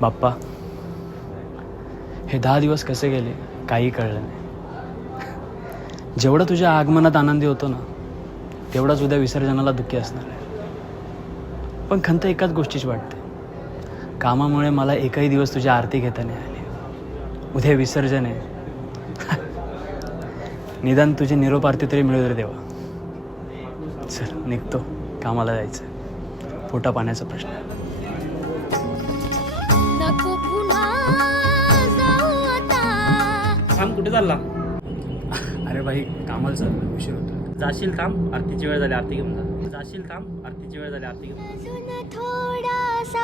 बाप्पा, हे 10 दिवस कसे गेले काही कळलं नाही. जेवढं तुझ्या आगमनात आनंदी होतो ना, तेवढाच उद्या विसर्जनाला दुःखी असणार आहे. पण खंत एकाच गोष्टीची वाटते, कामामुळे मला एकही दिवस तुझी आरती घेता नाही आली. उद्या विसर्जन आहे, निदान तुझी निरोप आरती तरी मिळू दे देवा. चल निघतो, कामाला जायचं, पोटा पाण्याचा प्रश्न. नको पुन्हा जाऊ आता. थांब, कुठे चालला? अरे भाई, कामाला चाललो, उशीर होतो. जाशील थांब, आरतीची वेळ झाली, आरती घेऊन जा. जाशील थांब, आरतीची वेळ झाली, आरती घेऊन जा. अजून थोडासा